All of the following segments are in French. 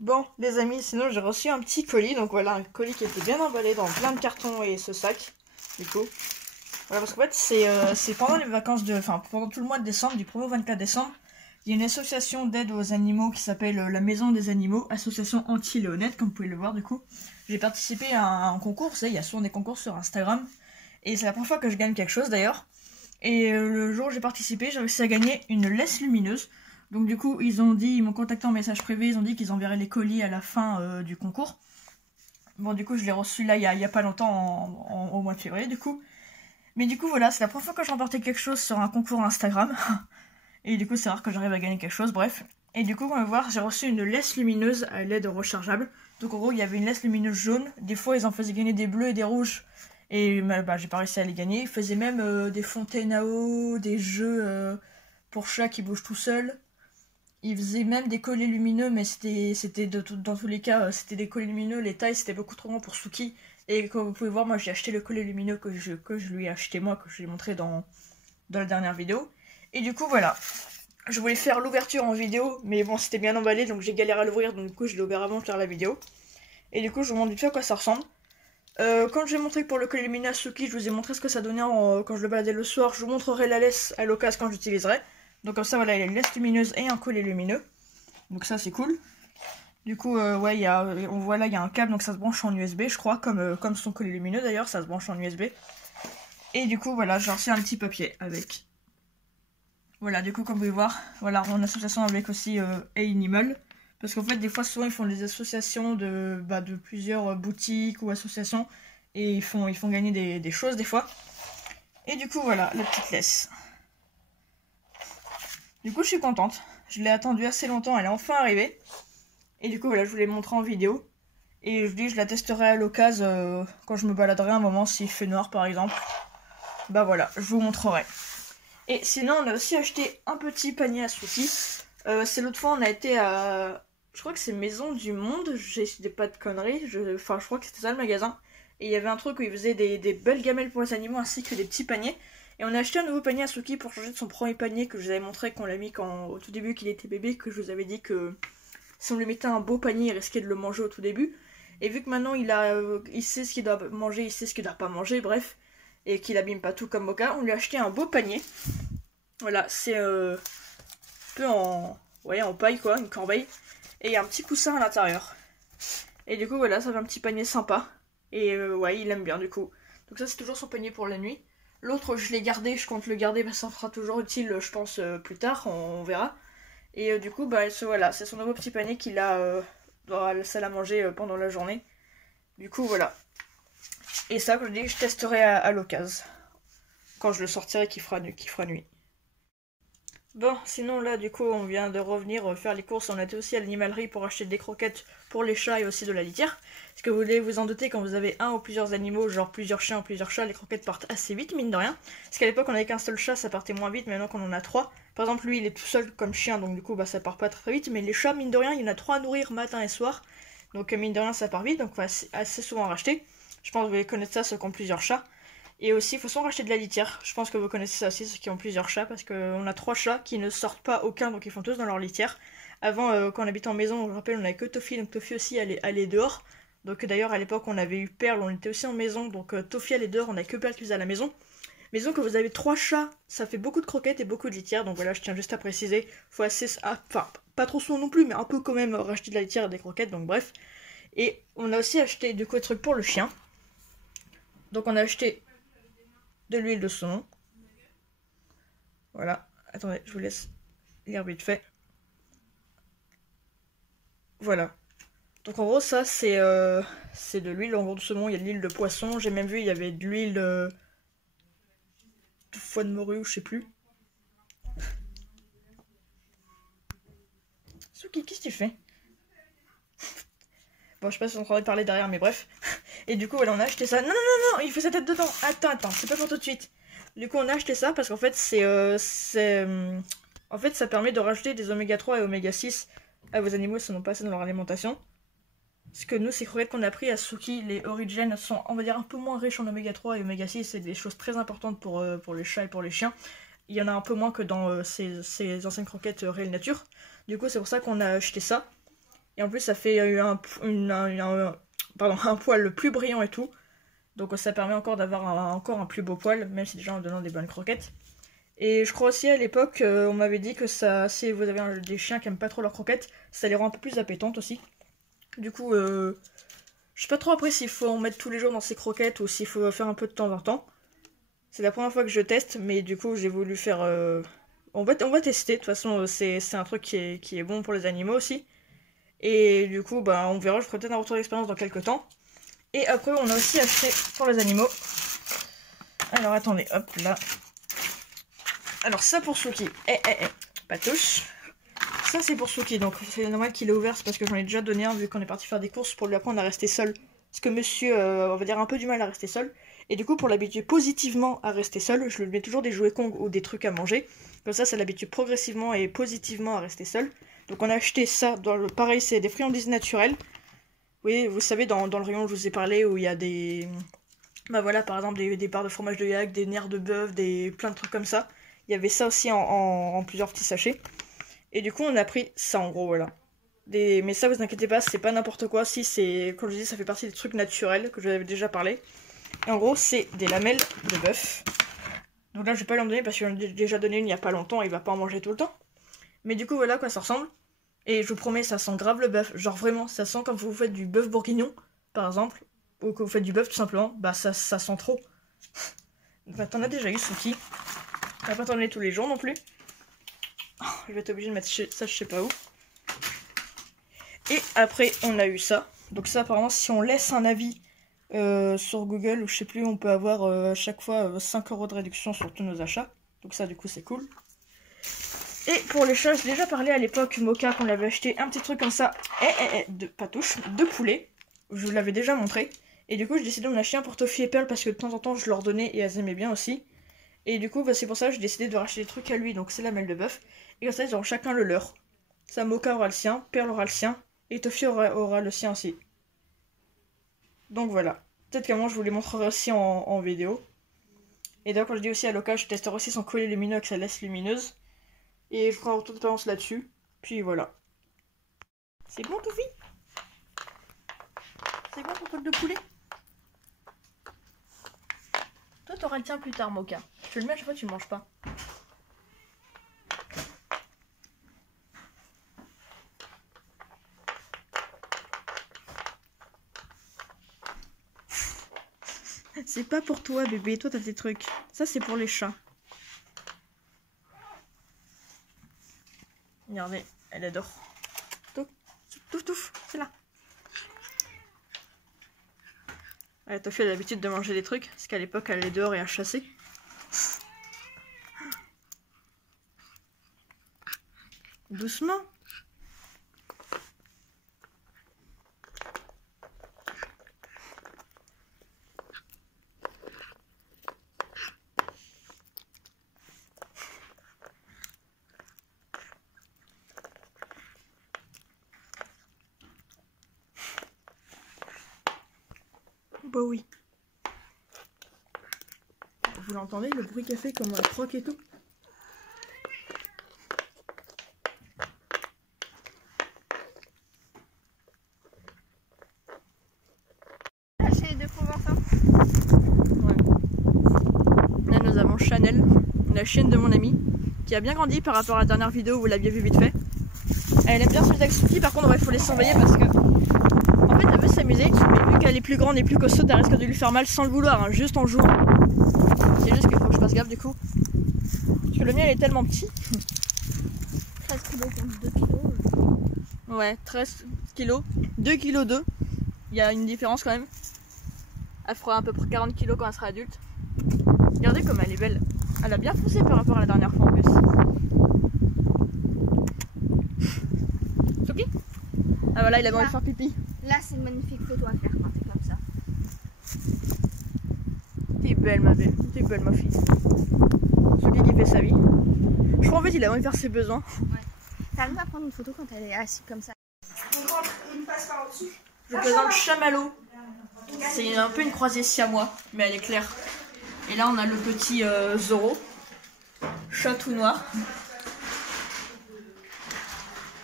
Bon, les amis, sinon j'ai reçu un petit colis. Donc voilà, un colis qui était bien emballé dans plein de cartons et ce sac. Du coup, voilà, parce qu'en fait, c'est pendant les vacances de. Enfin, pendant tout le mois de décembre, du 1er au 24 décembre, il y a une association d'aide aux animaux qui s'appelle la Maison des Animaux, association anti-Léonette, comme vous pouvez le voir du coup. J'ai participé à un concours, vous savez, il y a souvent des concours sur Instagram. Et c'est la première fois que je gagne quelque chose d'ailleurs. Et le jour où j'ai participé, j'ai réussi à gagner une laisse lumineuse. Donc du coup, ils m'ont contacté en message privé, ils ont dit qu'ils enverraient les colis à la fin du concours. Bon, du coup, je l'ai reçu là il y a pas longtemps, au mois de février, du coup. Mais du coup, voilà, c'est la première fois que j'ai remporté quelque chose sur un concours Instagram. Et du coup, c'est rare que j'arrive à gagner quelque chose, bref. Et du coup, on va voir, j'ai reçu une laisse lumineuse à l'aide rechargeable. Donc en gros, il y avait une laisse lumineuse jaune. Des fois, ils en faisaient gagner des bleus et des rouges. Et bah, j'ai pas réussi à les gagner. Ils faisaient même des fontaines à eau, des jeux pour chats qui bougent tout seuls. Ils faisaient même des collets lumineux, mais dans tous les cas, c'était des collets lumineux. Les tailles, c'était beaucoup trop grand pour Suki. Et comme vous pouvez voir, moi, j'ai acheté le collet lumineux que je lui ai acheté moi, que je lui ai montré dans la dernière vidéo. Et du coup, voilà. Je voulais faire l'ouverture en vidéo, mais bon, c'était bien emballé, donc j'ai galéré à l'ouvrir, donc du coup, je l'ai ouvert avant de faire la vidéo. Et du coup, je vous montre vite fait à quoi ça ressemble. Quand j'ai montré pour le collet lumineux à Suki, je vous ai montré ce que ça donnait quand je le baladais le soir. Je vous montrerai la laisse à l'occasion quand j'utiliserai. Donc comme ça, voilà, il y a une laisse lumineuse et un collet lumineux. Donc ça, c'est cool. Du coup, ouais, on voit là, il y a un câble, donc ça se branche en USB, je crois, comme son collet lumineux d'ailleurs, ça se branche en USB. Et du coup, voilà, j'ai reçu un petit papier avec. Voilà, du coup, comme vous pouvez voir, voilà, en association avec aussi Animal. Parce qu'en fait, des fois, souvent, ils font des associations de plusieurs boutiques ou associations. Et ils font gagner des choses, des fois. Et du coup, voilà, la petite laisse. Du coup, je suis contente. Je l'ai attendue assez longtemps, elle est enfin arrivée. Et du coup, voilà, je vous l'ai montré en vidéo. Et je dis, je la testerai à l'occasion quand je me baladerai un moment, s'il fait noir, par exemple. Bah voilà, je vous montrerai. Et sinon, on a aussi acheté un petit panier à Suki. C'est l'autre fois, on a été à... Je crois que c'est Maison du Monde, j'ai pas de conneries. Enfin, je crois que c'était ça le magasin. Et il y avait un truc où ils faisaient des belles gamelles pour les animaux ainsi que des petits paniers. Et on a acheté un nouveau panier à Suki pour changer de son premier panier que je vous avais montré qu'on l'a mis au tout début qu'il était bébé, que je vous avais dit que si on lui mettait un beau panier, il risquait de le manger au tout début. Et vu que maintenant il sait ce qu'il doit manger, il sait ce qu'il doit pas manger, bref, et qu'il abîme pas tout comme Mocha, on lui a acheté un beau panier. Voilà, c'est un peu en paille quoi, une corbeille. Et il y a un petit coussin à l'intérieur. Et du coup voilà, ça fait un petit panier sympa. Et ouais, il aime bien du coup. Donc ça c'est toujours son panier pour la nuit. L'autre je l'ai gardé, je compte le garder parce que ça fera toujours utile je pense plus tard, on verra. Et du coup bah voilà, c'est son nouveau petit panier qu'il a dans la salle à manger pendant la journée. Du coup voilà. Et ça, comme je dis, je testerai à l'occasion. Quand je le sortirai qui fera nuit. Bon, sinon là, du coup, on vient de revenir faire les courses. On a été aussi à l'animalerie pour acheter des croquettes pour les chats et aussi de la litière. Parce que vous voulez vous en douter, quand vous avez un ou plusieurs animaux, genre plusieurs chiens ou plusieurs chats, les croquettes partent assez vite, mine de rien. Parce qu'à l'époque, on avait qu'un seul chat, ça partait moins vite, maintenant qu'on en a trois. Par exemple, lui, il est tout seul comme chien, donc du coup, bah, ça part pas très vite. Mais les chats, mine de rien, il y en a trois à nourrir matin et soir. Donc mine de rien, ça part vite, donc faut assez souvent racheter. Je pense que vous allez connaître ça, ceux qui ont plusieurs chats. Et aussi, il faut souvent racheter de la litière. Je pense que vous connaissez ça aussi, ceux qui ont plusieurs chats, parce qu'on a trois chats qui ne sortent pas aucun, donc ils font tous dans leur litière. Avant, quand on habitait en maison, je me rappelle, on avait que Tofi, donc Tofi aussi allait dehors. Donc d'ailleurs, à l'époque, on avait eu Perle, on était aussi en maison, donc Tofi allait dehors, on n'a que Perle qui faisait à la maison. Mais disons que vous avez trois chats, ça fait beaucoup de croquettes et beaucoup de litière, donc voilà, je tiens juste à préciser. Faut enfin, pas trop souvent non plus, mais un peu quand même racheter de la litière et des croquettes, donc bref. Et on a aussi acheté du coup des trucs pour le chien. Donc on a acheté de l'huile de saumon. Voilà. Attendez, je vous laisse lire vite fait. Voilà. Donc en gros, ça, c'est de l'huile en gros de saumon. Il y a de l'huile de poisson. J'ai même vu, il y avait de l'huile de foie de morue, je sais plus. Suki, qu'est-ce que tu fais? Bon, je sais pas si on est en train de parler derrière, mais bref. Et du coup, voilà, on a acheté ça. Non, non, non, non, il fait sa tête dedans. Attends, c'est pas pour tout de suite. Du coup, on a acheté ça parce qu'en fait, en fait, ça permet de rajouter des oméga 3 et oméga 6 à vos animaux si ils n'ont pas assez dans leur alimentation. Parce que nous, ces crevettes qu'on a pris à Suki, les Origin, sont, on va dire, un peu moins riches en oméga 3 et oméga 6. C'est des choses très importantes pour les chats et pour les chiens. Il y en a un peu moins que dans ces anciennes croquettes réelle nature. Du coup, c'est pour ça qu'on a acheté ça. Et en plus, ça fait un poil plus brillant et tout. Donc ça permet encore d'avoir encore un plus beau poil, même si déjà en donnant des bonnes croquettes. Et je crois aussi à l'époque, on m'avait dit que ça, si vous avez des chiens qui aiment pas trop leurs croquettes, ça les rend un peu plus appétantes aussi. Du coup, je sais pas trop après s'il faut en mettre tous les jours dans ses croquettes ou s'il faut faire un peu de temps en temps. C'est la première fois que je teste, mais du coup j'ai voulu faire... On va tester, de toute façon c'est un truc qui est bon pour les animaux aussi. Et du coup, bah, on verra, je ferai peut-être un retour d'expérience dans quelques temps. Et après, on a aussi acheté pour les animaux. Alors, attendez, hop, là. Alors, ça pour Suki. Pas touche. Ça, c'est pour Suki. Donc, c'est normal qu'il ait ouvert, c'est parce que j'en ai déjà donné un, vu qu'on est parti faire des courses pour lui apprendre à rester seul. Parce que monsieur, on va dire, a un peu du mal à rester seul. Et du coup, pour l'habituer positivement à rester seul, je lui mets toujours des jouets Kong ou des trucs à manger. Comme ça l'habitue progressivement et positivement à rester seul. Donc, on a acheté ça. Pareil, c'est des friandises naturelles. Oui, vous savez, dans le rayon où je vous ai parlé, où il y a des... Bah voilà, par exemple, des barres de fromage de yak, des nerfs de bœuf, plein de trucs comme ça. Il y avait ça aussi en plusieurs petits sachets. Et du coup, on a pris ça, en gros, voilà. Mais ça, vous inquiétez pas, c'est pas n'importe quoi. Si, c'est... Comme je dis, ça fait partie des trucs naturels, que je vous avais déjà parlé. Et en gros, c'est des lamelles de bœuf. Donc là, je vais pas lui en donner, parce que j'en ai déjà donné une il y a pas longtemps, et il va pas en manger tout le temps. Mais du coup, voilà à quoi ça ressemble. Et je vous promets, ça sent grave le bœuf. Genre vraiment, ça sent quand vous faites du bœuf bourguignon, par exemple, ou que vous faites du bœuf tout simplement, bah ça sent trop. Bah t'en as déjà eu, Suki. On va pas t'en donner tous les jours non plus. Oh, je vais être obligée de mettre ça je sais pas où. Et après, on a eu ça. Donc ça, apparemment, si on laisse un avis sur Google, ou je sais plus, on peut avoir à chaque fois 5 € de réduction sur tous nos achats. Donc ça, du coup, c'est cool. Et pour les chats, j'ai déjà parlé à l'époque, Mocha, qu'on avait acheté un petit truc comme ça, pas touche, de poulet. Je vous l'avais déjà montré. Et du coup, j'ai décidé d'en acheter un pour Toffee et Pearl parce que de temps en temps, je leur donnais et elles aimaient bien aussi. Et du coup, bah, c'est pour ça que j'ai décidé de racheter des trucs à lui. Donc c'est la lamelle de bœuf. Et comme ça, ils auront chacun le leur. Ça, Mocha aura le sien, Pearl aura le sien, et Toffee aura le sien aussi. Donc voilà. Peut-être qu'à moi, je vous les montrerai aussi en vidéo. Et d'ailleurs, quand je dis aussi à Loka, je testerai aussi son collier lumineux avec sa laisse lumineuse. Et je ferai un retour d'expérience là-dessus. Puis voilà. C'est bon, Toffee? C'est bon ton truc de poulet? Toi, t'auras le tien plus tard, Mocha. Je te le mets à chaque fois, tu le manges pas. C'est pas pour toi, bébé. Toi, t'as tes trucs. Ça, c'est pour les chats. Regardez, elle adore. Touf, c'est là. Toffee a l'habitude de manger des trucs, parce qu'à l'époque, elle allait dehors et à chasser. Doucement. Bah oui. Vous l'entendez, le bruit qu'elle fait, comme elle croque et tout? C'est de Conventin. Ouais. Là, nous avons Chanel, la chienne de mon amie, qui a bien grandi par rapport à la dernière vidéo où vous l'aviez vu vite fait. Elle aime bien se avec Suki, par contre, il faut les surveiller parce que... En fait, elle veut s'amuser, mais vu qu'elle est plus grande et plus costaud, elle risque de lui faire mal sans le vouloir, hein, juste en jouant. C'est juste qu'il faut que je fasse gaffe du coup. Parce que le mien, il est tellement petit. 13 kg contre 2 kg. Ouais, 13 kg, 2 kg 2. Il y a une différence quand même. Elle fera à peu près 40 kg quand elle sera adulte. Regardez comme elle est belle. Elle a bien foncé par rapport à la dernière fois en plus. Suki? Ah voilà, il a envie de faire pipi. Là, c'est une magnifique photo à faire quand t'es comme ça. T'es belle ma belle, t'es belle ma fille. Suki qui fait sa vie. Je crois en fait il a envie de faire ses besoins. Ouais. T'arrives à prendre une photo quand elle est assise comme ça. Je vous présente Chamallow. C'est un peu une croisée siamois, mais elle est claire. Et là on a le petit Zoro, chat tout noir.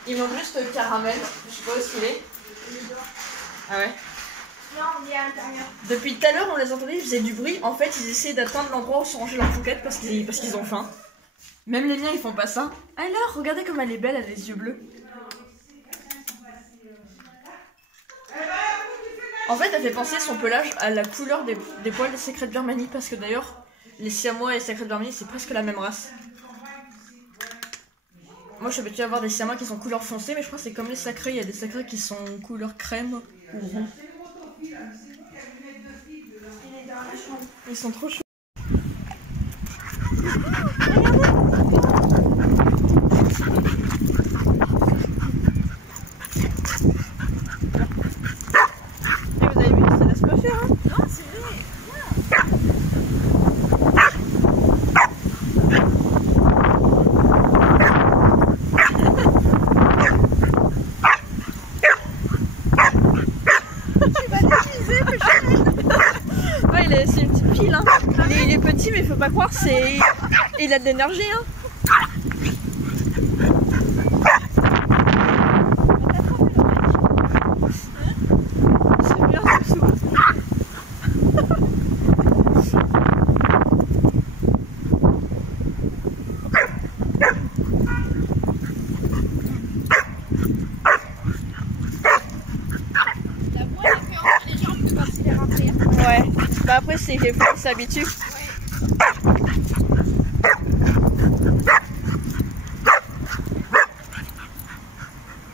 Il manque juste le caramel. Je sais pas où est-ce qu'il est. Ah ouais. Non, on est à l'intérieur. Depuis tout à l'heure, on les entendait, ils faisaient du bruit. En fait, ils essaient d'atteindre l'endroit où sont rangées leurs croquettes parce qu'ils ont faim. Même les miens, ils font pas ça. Alors, regardez comme elle est belle, elle a les yeux bleus. En fait, elle fait penser son pelage à la couleur des poils des secrets de Birmanie. Parce que d'ailleurs, les siamois et les secrets de Birmanie, c'est presque la même race. Moi, je suis habituée à avoir des siamois qui sont couleur foncée, mais je crois que c'est comme les sacrés. Il y a des sacrés qui sont couleur crème ou rond. Ils sont trop chauds. Et vous avez vu, ça laisse pas faire, hein? Non, c'est vrai. Ouais, c'est une petite pile, hein. Il est petit, mais faut pas croire, il a de l'énergie, hein. C'est bien ce sou. La voix est fait entre les jambes quand il est rentré. Ouais, bah après c'est qu'il faut qu'on s'habitue.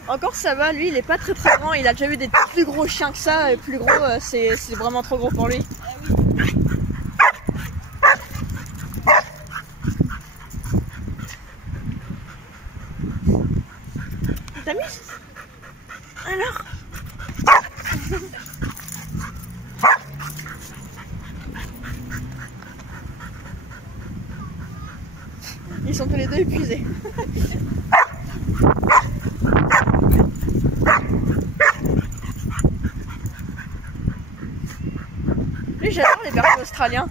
Encore ça va, lui il est pas très grand, il a déjà vu des plus gros chiens que ça, et plus gros c'est vraiment trop gros pour lui. Tu t'amuses? Alors? Ils sont tous les deux épuisés. Lui j'adore les bergers australiens.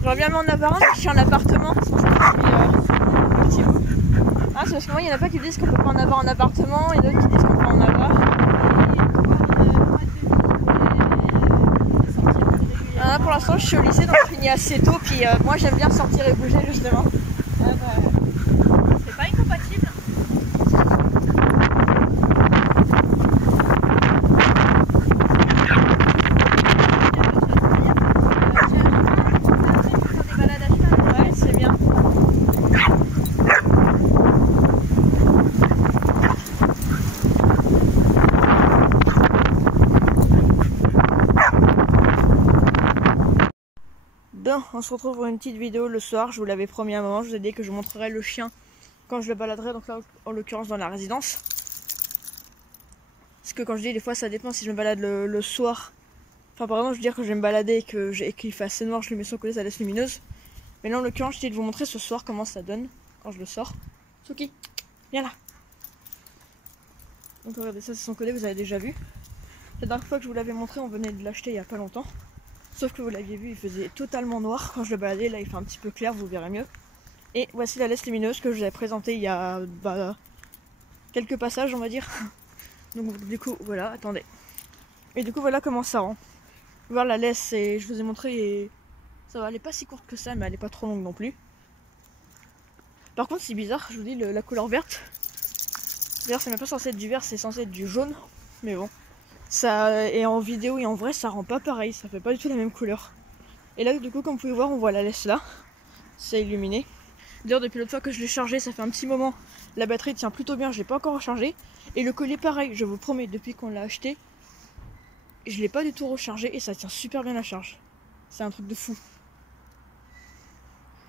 J'aimerais bien en avoir un, mais je suis en appartement. Ah, c'est parce que moi il y en a pas qui disent qu'on peut pas en avoir en appartement et d'autres qui disent qu'on peut en avoir. Ah, pour l'instant je suis au lycée donc je finis assez tôt, puis moi j'aime bien sortir et bouger justement. Ah bah, c'est pas incompatible. Ouais, c'est bien. Bon, on se retrouve pour une petite vidéo le soir, je vous l'avais promis à un moment, je vous ai dit que je vous montrerai le chien quand je le baladerai, donc là en l'occurrence dans la résidence. Parce que quand je dis des fois ça dépend si je me balade le soir. Enfin par exemple je veux dire que je vais me balader et qu'il fait assez noir, je lui mets son collier, ça laisse lumineuse. Mais là en l'occurrence je dis de vous montrer ce soir comment ça donne quand je le sors. Suki, viens là. Donc regardez, ça c'est son collier, vous avez déjà vu. La dernière fois que je vous l'avais montré, on venait de l'acheter il y a pas longtemps. Sauf que vous l'aviez vu, il faisait totalement noir quand je le baladais, là il fait un petit peu clair, vous verrez mieux. Et voici la laisse lumineuse que je vous avais présentée il y a quelques passages on va dire. Donc du coup voilà, attendez. Et du coup voilà comment ça rend. Voir la laisse, et je vous ai montré, et ça va, elle est pas si courte que ça, mais elle est pas trop longue non plus. Par contre c'est bizarre, je vous dis la couleur verte. D'ailleurs c'est même pas censé être du vert, c'est censé être du jaune. Mais bon. Ça, et en vidéo et en vrai ça rend pas pareil, ça fait pas du tout la même couleur. Et là du coup comme vous pouvez voir on voit la laisse là, c'est illuminé. D'ailleurs depuis l'autre fois que je l'ai chargé, ça fait un petit moment, la batterie tient plutôt bien, je l'ai pas encore rechargé. Et le collier pareil, je vous promets, depuis qu'on l'a acheté, je l'ai pas du tout rechargé et ça tient super bien la charge. C'est un truc de fou.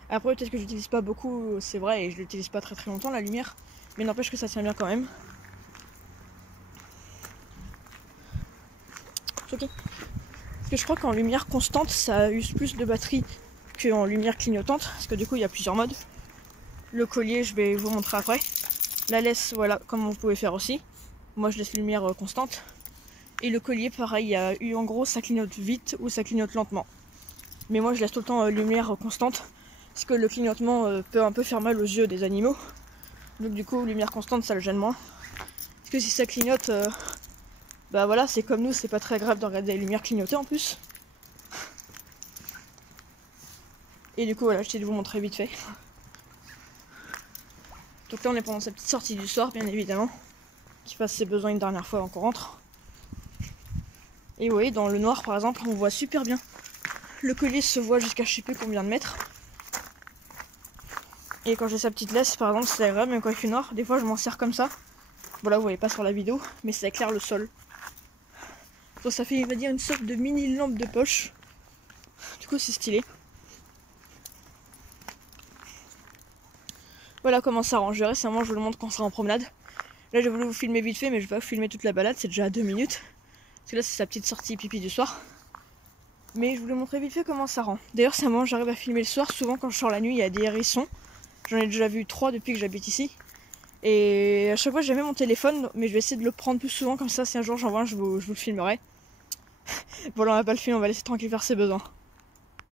Après peut-être que je l'utilise pas beaucoup, c'est vrai, et je l'utilise pas très longtemps la lumière, mais n'empêche que ça tient bien quand même. Okay. Parce que je crois qu'en lumière constante ça use plus de batterie qu'en lumière clignotante, parce que du coup il y a plusieurs modes. Le collier je vais vous montrer après. La laisse voilà comme vous pouvez faire aussi. Moi je laisse lumière constante. Et le collier pareil, il y a eu en gros ça clignote vite ou ça clignote lentement. Mais moi je laisse tout le temps lumière constante, parce que le clignotement peut un peu faire mal aux yeux des animaux. Donc du coup lumière constante ça le gêne moins. Parce que si ça clignote, bah voilà, c'est comme nous, c'est pas très grave de regarder les lumières clignoter en plus. Et du coup voilà, j'essaie de vous montrer vite fait. Donc là on est pendant sa petite sortie du soir bien évidemment. Qui fasse ses besoins une dernière fois avant qu'on rentre. Et vous voyez dans le noir par exemple on voit super bien. Le collier se voit jusqu'à je sais plus combien de mètres. Et quand j'ai sa petite laisse par exemple c'est agréable même quand il fait noir. Des fois je m'en sers comme ça. Bon là vous voyez pas sur la vidéo mais ça éclaire le sol. Donc ça fait on va dire une sorte de mini lampe de poche. Du coup c'est stylé. Voilà comment ça rangerait, c'est vraiment je vous le montre quand on sera en promenade. Là j'ai voulu vous filmer vite fait mais je vais pas vous filmer toute la balade, c'est déjà à 2 minutes. Parce que là c'est sa petite sortie pipi du soir. Mais je voulais montrer vite fait comment ça rend. D'ailleurs c'est un moment j'arrive à filmer le soir, souvent quand je sors la nuit il y a des hérissons. J'en ai déjà vu 3 depuis que j'habite ici. Et à chaque fois j'ai mis mon téléphone, mais je vais essayer de le prendre plus souvent comme ça si un jour j'en vois un je vous le filmerai. Bon là on va pas le filmer, on va laisser tranquille faire ses besoins.